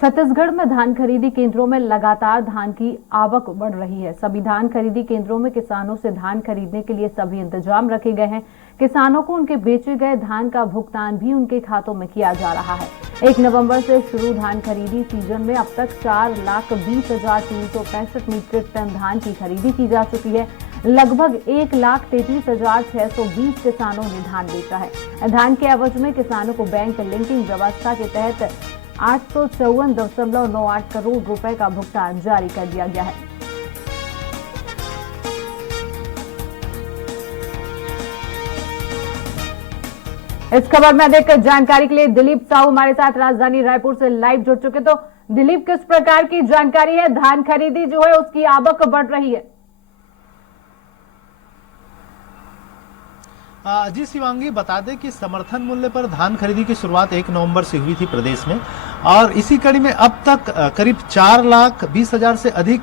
छत्तीसगढ़ में धान खरीदी केंद्रों में लगातार धान की आवक बढ़ रही है। सभी धान खरीदी केंद्रों में किसानों से धान खरीदने के लिए सभी इंतजाम रखे गए हैं। किसानों को उनके बेचे गए धान का भुगतान भी उनके खातों में किया जा रहा है। 1 नवंबर से शुरू धान खरीदी सीजन में अब तक 4,20,365 मीट्रिक टन धान की खरीदी की जा चुकी है। लगभग 1,33,620 किसानों ने धान बेचा है। धान के एवज में किसानों को बैंक लिंकिंग व्यवस्था के तहत 854.98 करोड़ रुपए का भुगतान जारी कर दिया गया है। इस खबर में अधिक जानकारी के लिए दिलीप साहू हमारे साथ राजधानी रायपुर से लाइव जुड़ चुके। तो दिलीप, किस प्रकार की जानकारी है? धान खरीदी जो है उसकी आवक बढ़ रही है। जी शिवांगी, बता दें कि समर्थन मूल्य पर धान खरीदी की शुरुआत 1 नवंबर से हुई थी प्रदेश में, और इसी कड़ी में अब तक करीब 4,20,000 से अधिक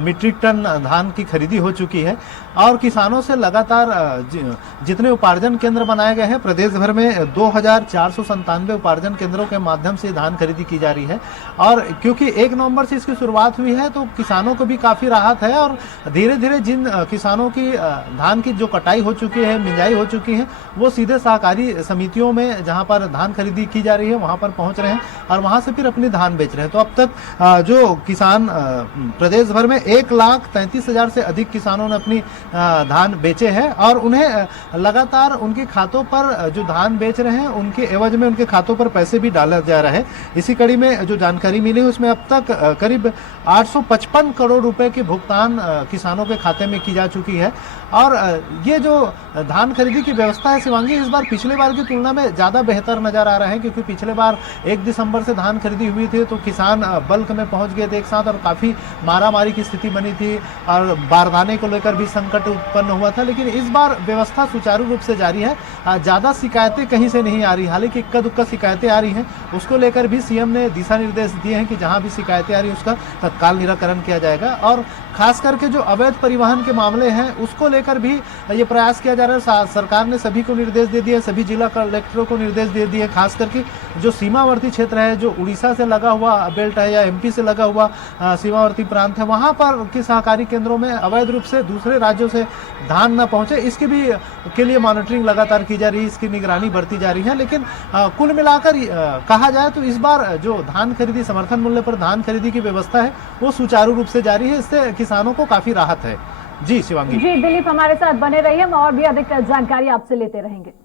मीट्रिक टन धान की खरीदी हो चुकी है। और किसानों से लगातार जितने उपार्जन केंद्र बनाए गए हैं प्रदेश भर में 2,497 उपार्जन केंद्रों के माध्यम से धान खरीदी की जा रही है। और क्योंकि 1 नवंबर से इसकी शुरुआत हुई है तो किसानों को भी काफी राहत है, और धीरे धीरे जिन किसानों की धान की जो कटाई हो चुकी है, मिंजाई हो चुकी है, वो सीधे सहकारी समितियों में जहां पर धान खरीदी की जा रही है वहां पर पहुंच रहे हैं और वहां से फिर अपनी धान बेच रहे हैं। तो अब तक जो किसान प्रदेश भर में 1,33,000 से अधिक किसानों ने अपनी धान बेचे हैं, और उन्हें लगातार उनके खातों पर जो धान बेच रहे हैं उनके एवज में उनके खातों पर पैसे भी डाला जा रहा है। इसी कड़ी में जो जानकारी मिली उसमें अब तक करीब 855 करोड़ रुपए के भुगतान किसानों के खाते में की जा चुकी है। और ये जो धान खरीदी की व्यवस्था है शिवांगी, इस बार पिछले बार की तुलना में ज्यादा बेहतर नजर आ रहा है, क्योंकि पिछले बार 1 दिसंबर से धान खरीदी हुई थी तो किसान बल्क में पहुंच गए थे एक साथ, और काफी मारामारी की स्थिति बनी थी और बारदाने को लेकर भी संकट उत्पन्न हुआ था। लेकिन इस बार व्यवस्था सुचारू रूप से जारी है, ज्यादा शिकायतें कहीं से नहीं आ रही। हालांकि इक्का दुक्का शिकायतें आ रही हैं, उसको लेकर भी सीएम ने दिशा निर्देश दिए हैं कि जहां भी शिकायतें आ रही है उसका तत्काल निराकरण किया जाएगा। और खास करके जो अवैध परिवहन के मामले हैं उसको लेकर भी ये प्रयास किया जा रहा है। सरकार ने सभी को निर्देश दे दिए, सभी जिला कलेक्टरों को निर्देश दे दिए, खास करके जो सीमावर्ती क्षेत्र है, जो उड़ीसा से लगा हुआ बेल्ट है या एमपी से लगा हुआ सीमावर्ती प्रांत है, वहां पर के सहकारी केंद्रों में अवैध रूप से दूसरे राज्यों से धान न पहुंचे, इसके भी के लिए मॉनिटरिंग लगातार की जा रही है, इसकी निगरानी बढ़ती जा रही है। लेकिन कुल मिलाकर कहा जाए तो इस बार जो धान खरीदी, समर्थन मूल्य पर धान खरीदी की व्यवस्था है वो सुचारू रूप से जारी है। इससे किसानों को काफी राहत है। जी शिवांगी। जी दिलीप, हमारे साथ बने रहिए, हम और भी अधिक जानकारी आपसे लेते रहेंगे।